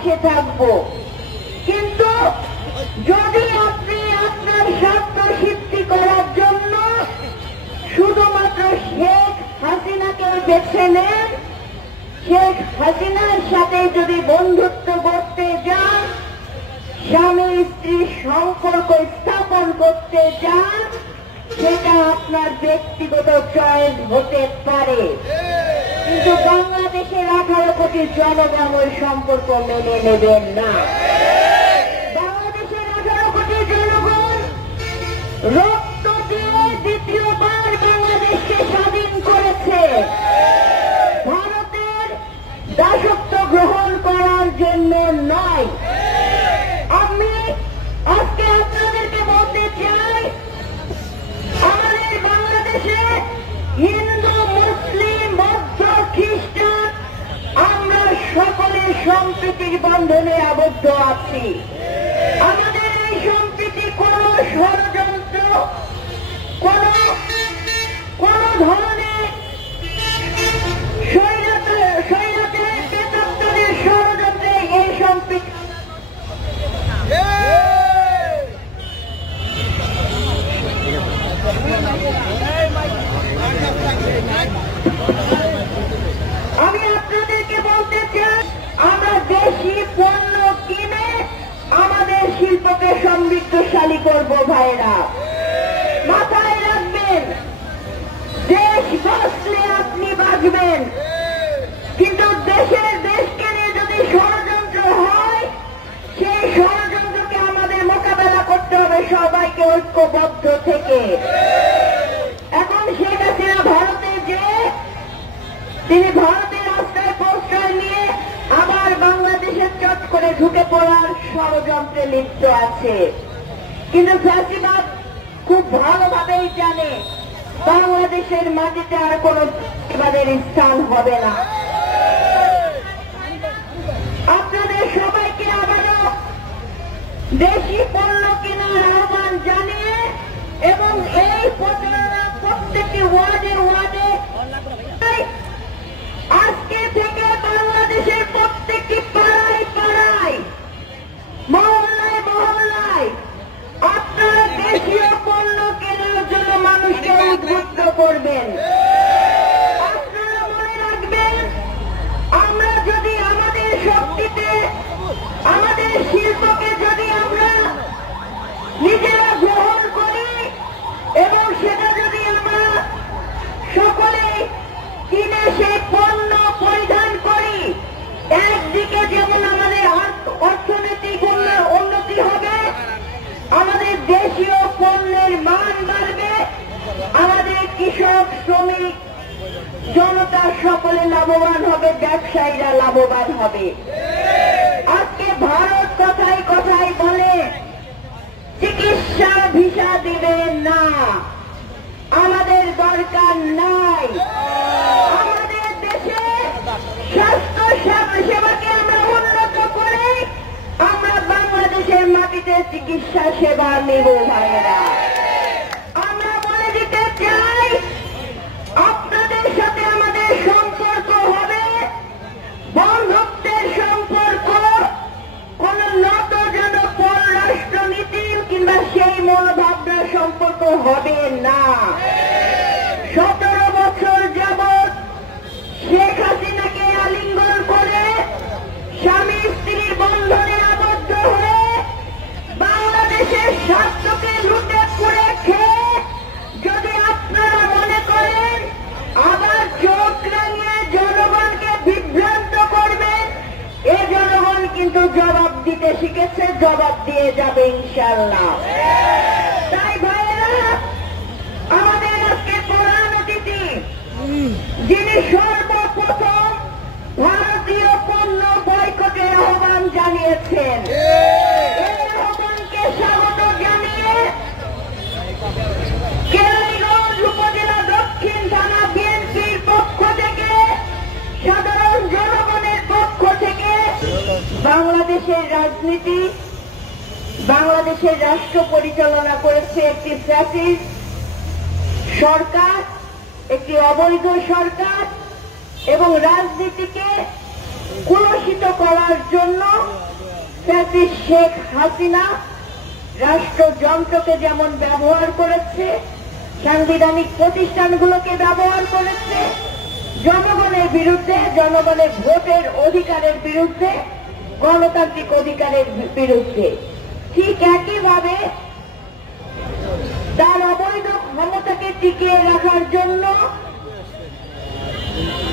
পাশে থাকব। কিন্তু যদি আপনি আপনার স্বার্থ সিদ্ধি করার জন্য শুধুমাত্র শেখ হাসিনাকে বেছে নেন, শেখ হাসিনার সাথে যদি বন্ধুত্ব করতে যান, স্বামী স্ত্রীর সম্পর্ক স্থাপন করতে যান, সেটা আপনার ব্যক্তিগত চয়েস হতে পারে, কিন্তু বাংলাদেশের 18 কোটি জনগণ ওই সম্পর্ক মেনে নেবেন না। বাংলাদেশের 18 কোটি জনগণ রক্ত দিয়ে দ্বিতীয়বার বাংলাদেশকে স্বাধীন করেছে, ভারতের দাসত্ব গ্রহণ করার জন্য নয়। আমি আজকে আপনাদেরকে বলতে চাই, আমাদের বাংলাদেশে হিন্দু, মুসলিম, বৌদ্ধ, খ্রিস্টান আমরা সকলে সম্প্রীতির বন্ধনে আবদ্ধ আছি। আমাদের এই সম্প্রীতি কোন ষড়যন্ত্র, কোন ধরনের স্বৈরাচারের প্রেতাত্মাদের ষড়যন্ত্রে এই সম্প্রীতি আমি আপনাদেরকে বলতে চাই, আমরা দেশি পণ্য কিনে আমাদের শিল্পকে সমৃদ্ধশালী করব। ভাইরা মাথায় রাখবেন, দেশ বাঁচলে আপনি বাঁচবেন, কিন্তু দেশকে নিয়ে যদি ষড়যন্ত্র হয়, সেই ষড়যন্ত্রকে আমাদের মোকাবেলা করতে হবে সবাইকে ঐক্যবদ্ধ থেকে। এখন শেখ হাসিনা ভারতে যে তিনি ভারতের রাস্তায় পোস্টার নিয়ে আবার বাংলাদেশের চট করে ঢুকে পড়ার ষড়যন্ত্রে লিপ্ত আছে, কিন্তু ফ্যাসিবাদ খুব ভালোভাবেই জানে বাংলাদেশের মাটিতে আর কোন ফ্যাসিবাদের স্থান হবে না। আপনাদের সবাইকে আবারও দেশি পণ্য কেনার আহ্বান জানিয়ে এবং এই প্রচারণা প্রত্যেকটি ওয়ার্ডে ওয়ার্ডে আজকে থেকে বাংলাদেশের প্রত্যেকটি পাড়ায় পাড়ায়, মহল্লায় মহল্লায় আপনারা দেশীয় পণ্য কেনার জন্য মানুষকে উদ্বুদ্ধ করবেন। আপনারা মনে রাখবেন, আমরা যদি আমাদের শক্তিতে, আমাদের শিল্পকে যদি আমরা নিজেরা গ্রহণ করি এবং সেটা যদি আমরা সকলে কিনে সেই পণ্য পরিধান করি, একদিকে যেমন আমাদের অর্থনৈতিক উন্নতি হবে, আমাদের দেশীয় পণ্যের মান বাড়বে, আমাদের কৃষক, শ্রমিক, জনতা সকলে লাভবান হবে, ব্যবসায়ীরা লাভবান হবে। আজকে ভারত কথায় কথায় বলে চিকিৎসা ভিসা দিবে না, আমাদের দরকার নাই। আমাদের দেশে স্বাস্থ্য সেবাকে আমরা উন্নত করে আমরা বাংলাদেশের মাটিতে চিকিৎসা সেবা নেব। ভাইয়েরা, আমরা বলে দিতে চাই, আপনাদের সাথে আমাদের সম্পর্ক হবে বন্ধুত্বের সম্পর্ক, কোন নতজন পররাষ্ট্রনীতি কিংবা সেই মনোভাবনার সম্পর্ক হবে না। 17 বছর যাবৎ শেখ হাসিনাকে আলিঙ্গন করে স্বামী স্ত্রীর বন্ধনে আবদ্ধ হয়ে বাংলাদেশের স্বার্থকে লুটে পুড়ে খেয়ে যদি আপনারা মনে করেন আবার চোখ রাঙিয়ে জনগণকে বিভ্রান্ত করবেন, এ জনগণ কিন্তু জবাব দিতে শিখেছে, জবাব দিয়ে যাবে ইনশাআল্লাহ। তাই ভাইয়েরা, আমাদের আজকে প্রধান অতিথি যিনি সর্বপ্রথম ভারতীয় পণ্য বয়কটের আহ্বান জানিয়েছেন, এই আহ্বানকে স্বাগত জানিয়ে কেরানীগঞ্জ উপজেলা দক্ষিণ থানা বিএনপির পক্ষ থেকে, সাধারণ জনগণের পক্ষ থেকে বাংলাদেশের রাজনীতি, বাংলাদেশের রাষ্ট্র পরিচালনা করেছে একটি ফ্যাসিস্ট সরকার, একটি অবৈধ সরকার, এবং রাজনীতিকে কুলসিত করার জন্য ফ্যাসিস্ট শেখ হাসিনা রাষ্ট্রযন্ত্রকে যেমন ব্যবহার করেছে, সাংবিধানিক প্রতিষ্ঠানগুলোকে ব্যবহার করেছে, জনগণের বিরুদ্ধে, জনগণের ভোটের অধিকারের বিরুদ্ধে, গণতান্ত্রিক অধিকারের বিরুদ্ধে, ঠিক একইভাবে তার অবৈধ ক্ষমতাকে টিকিয়ে রাখার জন্য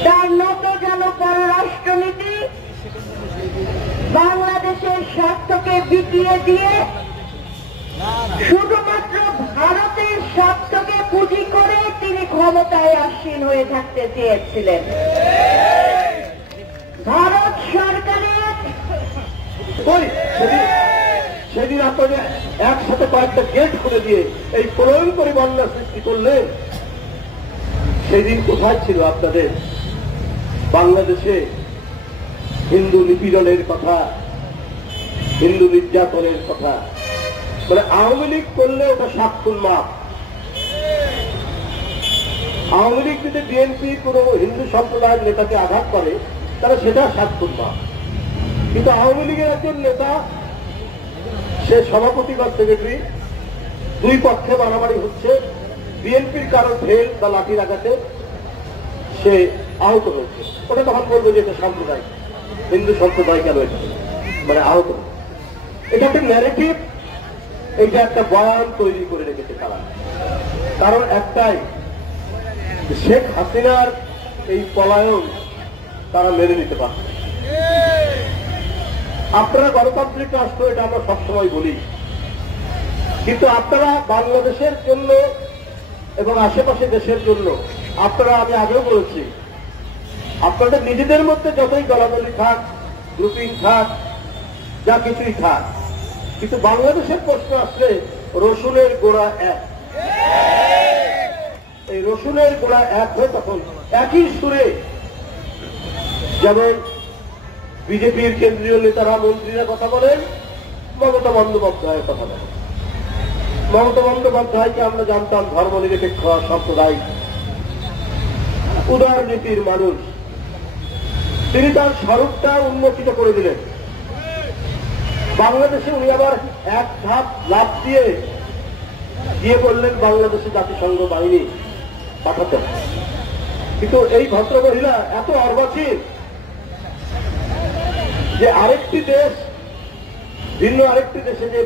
তার নতজান পররাষ্ট্রনীতি বাংলাদেশের স্বার্থকে বিকিয়ে দিয়ে শুধুমাত্র ভারতের স্বার্থকে পুঁজি করে তিনি ক্ষমতায় আসীন হয়ে থাকতে চেয়েছিলেন। ভারত সরকারের সেদিন আপনাদের একসাথে কয়েকটা গেট খুলে দিয়ে এই প্রলয়ঙ্করী বন্যা সৃষ্টি করলেন, সেদিন কোথায় ছিল আপনাদের বাংলাদেশে হিন্দু নিপীড়নের কথা, হিন্দু নির্যাতনের কথা? মানে আওয়ামী লীগ করলে ওটা সাক্ষুর মাপ। আওয়ামী লীগ যদি বিএনপি কোনো হিন্দু সম্প্রদায়ের নেতাকে আঘাত করে তাহলে সেটা সাক্ষুর মাপ। কিন্তু আওয়ামী লীগের একজন নেতা, সে সভাপতি বা সেক্রেটারি, দুই পক্ষে মারামারি হচ্ছে, বিএনপির কারো ঢেল বা লাঠির আঘাতে সে আহত হয়েছে, ওটা তখন বলবো যে এটা সম্প্রদায়, হিন্দু সম্প্রদায় কেন এটা মানে আহত। এটা একটা ন্যারেটিভ, এইটা একটা বয়ান তৈরি করে রেখেছে তারা। কারণ একটাই, শেখ হাসিনার এই পলায়ন তারা মেনে নিতে পারছে। আপনারা গণতান্ত্রিক রাষ্ট্র, এটা আমরা সবসময় বলি, কিন্তু আপনারা বাংলাদেশের জন্য এবং আশেপাশে দেশের জন্য আপনারা, আমি আগেও বলেছি, আপনাদের নিজেদের মধ্যে যতই দলাদলি থাক, গ্রুপিং থাক, যা কিছুই থাক, কিন্তু বাংলাদেশের প্রশ্ন আসলে রসুনের গোড়া এক। এই রসুনের গোড়া এক হয়ে তখন একই সুরে, যেমন বিজেপির কেন্দ্রীয় নেতারা, মন্ত্রীরা কথা বলেন, মমতা বন্দ্যোপাধ্যায়ের কথা বলেন। মমতা বন্দ্যোপাধ্যায়কে আমরা জানতাম ধর্মনিরপেক্ষ, সাম্প্রদায়িক, উদারনীতির মানুষ। তিনি তার স্বরূপটা উন্মোচিত করে দিলেন। বাংলাদেশে উনি আবার এক ধাপ লাভ দিয়ে গিয়ে বললেন বাংলাদেশে জাতিসংঘ বাহিনী পাঠাতেন। কিন্তু এই ভদ্রমহিলা এত অর্বাচীন যে আরেকটি দেশ, ভিন্ন আরেকটি দেশে যে